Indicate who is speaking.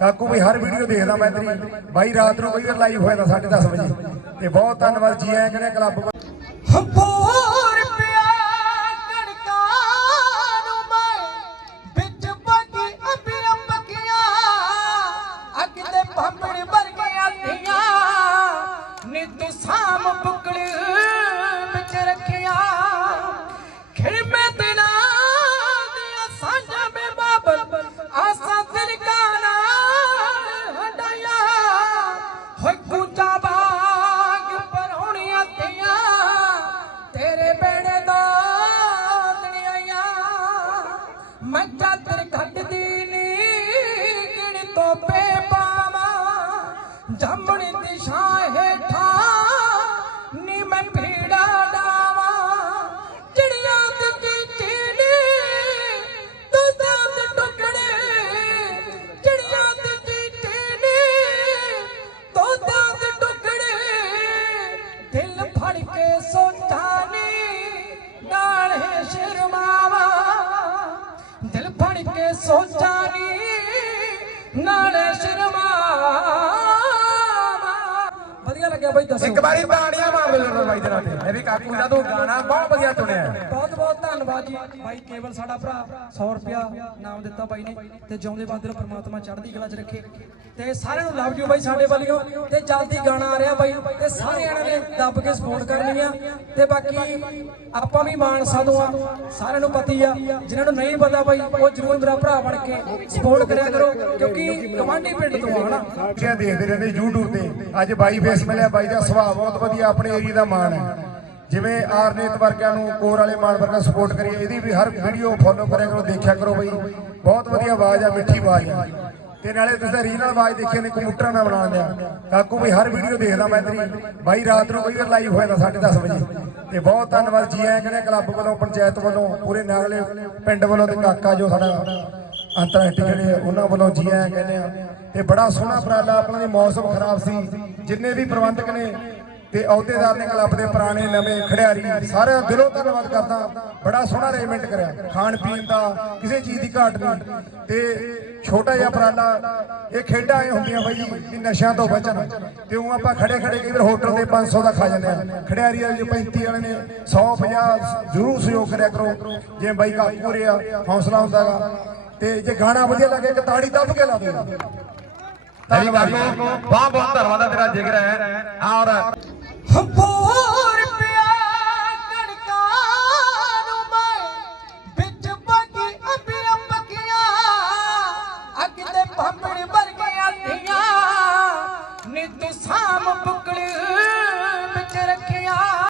Speaker 1: ਕਾਕੂ ਵੀ ਹਰ video ਦੇਖਦਾ ਮੈਂ ਤੇਰੀ। ਬਾਈ ਰਾਤ ਨੂੰ ਕਈ ਵਾਰ ਲਾਈਵ ਹੋਇਆ ਤਾਂ 10:30 ਵਜੇ। ਤੇ ਬਹੁਤ ਧੰਨਵਾਦ, ਜੀ ਆਇਆਂ ਕਿਹੜੇ ਕਲੱਬ
Speaker 2: ਹੰਪੂਰ ਮੈਂ ਚਾਦਰ ਘੱਟਦੀ ਨੀ ਗਿਣ ਤੋਪੇ ਪਾਵਾਂ ਜੰਮ ਸੋਚਾਂ ਨੀ ਨਾਲ ਬਾਈ ਦੱਸੋ।
Speaker 1: ਇੱਕ ਵਾਰੀ ਤਾੜੀਆਂ ਮਾਰ ਦੇ ਲੜਨ ਬਾਈ ਦੇ ਨਾਲ। ਇਹ ਵੀ ਕਾਕੂ ਦਾ ਤੂੰ ਗਾਣਾ ਬਹੁਤ ਵਧੀਆ ਚੁਣਿਆ।
Speaker 2: ਬਹੁਤ ਬਹੁਤ ਧੰਨਵਾਦ ਜੀ। ਬਾਈ ਕੇਵਲ ਸਾਡਾ ਭਰਾ 100 ਰੁਪਿਆ ਨਾਮ ਦਿੱਤਾ ਬਾਈ ਨੇ ਤੇ ਜਿਉਂਦੇ ਬਾਦਰ ਪ੍ਰਮਾਤਮਾ ਚੜ੍ਹਦੀ ਕਲਾ 'ਚ ਰੱਖੇ। ਤੇ ਸਾਰਿਆਂ ਨੂੰ ਲਵ ਯੂ ਬਾਈ ਸਾਡੇ ਵੱਲੋਂ। ਤੇ ਜਲਦੀ ਗਾਣਾ ਆ ਰਿਹਾ ਬਾਈ। ਤੇ ਸਾਰੇ ਜਣਿਆਂ ਨੇ ਦੱਬ ਕੇ ਸਪੋਰਟ ਕਰਨੀ ਆ। ਤੇ ਬਾਕੀ ਆਪਾਂ ਵੀ ਮਾਣ ਸਾਧੂ ਆ। ਸਾਰਿਆਂ ਨੂੰ ਪਤੀ ਆ। ਜਿਨ੍ਹਾਂ ਨੂੰ ਨਹੀਂ ਪਤਾ ਬਾਈ ਉਹ ਜ਼ਰੂਰ ਮੇਰਾ ਭਰਾ ਬਣ ਕੇ ਸਪੋਰਟ ਕਰਿਆ ਕਰੋ। ਕਿਉਂਕਿ ਕਮਾਂਡੀ ਪਿੰਡ ਤੋਂ ਆ ਨਾ।
Speaker 1: ਬੱਚਿਆਂ ਦੇਖਦੇ ਰਹਿੰਦੇ YouTube ਤੇ। ਅੱਜ ਬਾਈ ਫੇਸ ਮਿਲਿਆ ਬਾਈ। ਦਾ ਸੁਭਾਅ ਬਹੁਤ ਵਧੀਆ ਆਪਣੇ ਏਰੀਆ ਦਾ ਮਾਣ ਹੈ। ਜਿਵੇਂ ਆਰਨੇਤ ਵਰਗਿਆਂ ਨੂੰ ਕੋਰ ਵਾਲੇ ਮਾਨ ਵਰਗਾ ਸਪੋਰਟ ਕਰੀਏ, ਇਹਦੀ ਵੀ ਹਰ ਵੀਡੀਓ ਫੋਲੋ ਕਰਿਆ ਕਰੋ, ਦੇਖਿਆ ਕਰੋ ਬਈ। ਬਹੁਤ ਵਧੀਆ ਆਵਾਜ਼ ਆ, ਮਿੱਠੀ ਆਵਾਜ਼ ਆ। ਤੇ ਨਾਲੇ ਤੁਸੀਂ ਰੀਜਨਲ ਆਵਾਜ਼ ਦੇਖੀ ਨੇ ਕੰਪਿਊਟਰਾਂ ਨਾਲ ਬਣਾ ਲਿਆ ਕਾਕੂ ਵੀ ਹਰ ਵੀਡੀਓ ਦੇਖਦਾ ਮੈਂ ਤੇਰੀ। ਬਾਈ, ਰਾਤ ਨੂੰ ਕੋਈ ਲਾਈਵ ਹੋਇਆ ਤਾਂ 10:30 ਵਜੇ। ਤੇ ਬਹੁਤ ਧੰਨਵਾਦ ਜੀ ਆਇਆਂ ਕਹਿੰਦੇ ਕਲੱਬ ਵੱਲੋਂ, ਪੰਚਾਇਤ ਵੱਲੋਂ, ਪੂਰੇ ਨਾਗਲੇ ਪਿੰਡ ਵੱਲੋਂ ਤੇ ਕਾਕਾ ਜੋ ਸਾਡਾ ਅੰਤਰਰਾਸ਼ਟਰੀ ਜਿਹੜੇ ਉਹਨਾਂ ਵੱਲੋਂ ਜੀ ਆਇਆਂ ਕਹਿੰਦੇ ਆ। ਤੇ ਬੜਾ ਸੋਹਣਾ ਉਪਰਾਲਾ ਆਪਣਾ ਦੇ ਮੌਸਮ ਖਰਾਬ ਸੀ। ਜਿੰਨੇ ਵੀ ਪ੍ਰਬੰਧਕ ਨੇ ਤੇ ਅਹੁਦੇਦਾਰ ਨੇ ਕਲੱਬ ਦੇ ਪੁਰਾਣੇ ਨਵੇਂ ਖਿਡਾਰੀ, ਸਾਰਿਆਂ ਦਾ ਦਿਲੋਂ ਧੰਨਵਾਦ ਕਰਦਾ। ਬੜਾ ਸੋਹਣਾ ਅਰੇਂਜਮੈਂਟ ਕਰਿਆ। ਖਾਣ ਪੀਣ ਦਾ, ਕਿਸੇ ਚੀਜ਼ ਦੀ ਘਾਟ ਨਹੀਂ। ਤੇ ਛੋਟਾ ਜਿਹਾ ਉਪਰਾਲਾ, ਇਹ ਖੇਡਾਂ ਐ ਹੁੰਦੀਆਂ ਬਾਈ ਜੀ ਵੀ ਨਸ਼ਿਆਂ ਤੋਂ ਬਚਣ। ਤੇ ਉਹ ਆਪਾਂ ਖੜੇ ਖੜੇ ਕਈ ਵਾਰ ਹੋਟਲ ਤੇ 500 ਦਾ ਖਾ ਜਾਂਦੇ ਆ ਖਿਡਾਰੀ ਵਾਲੇ ਜੋ 35 ਵਾਲੇ ਨੇ 150 ਜ਼ਰੂਰ ਸਹਿਯੋਗ ਕਰਿਆ ਕਰੋ। ਜਿਵੇਂ ਬਾਈ ਕਾਕੂ ਰਿਆ ਹੌਸਲਾ ਹੁੰਦਾਗਾ ਤੇ ਜੇ ਗਾਣਾ ਵਧੀਆ ਲੱਗੇ, ਇੱਕ ਤਾੜੀ ਦੱਬ ਕੇ ਲਾ ਦਿਓ।
Speaker 3: ਧੰਨਵਾਦ। ਬਹੁਤ ਬਹੁਤ ਧੰਨਵਾਦ ਤੇਰਾ ਜਿਗਰ ਹੈ। ਔਰ
Speaker 2: ਹੰਪੂਰ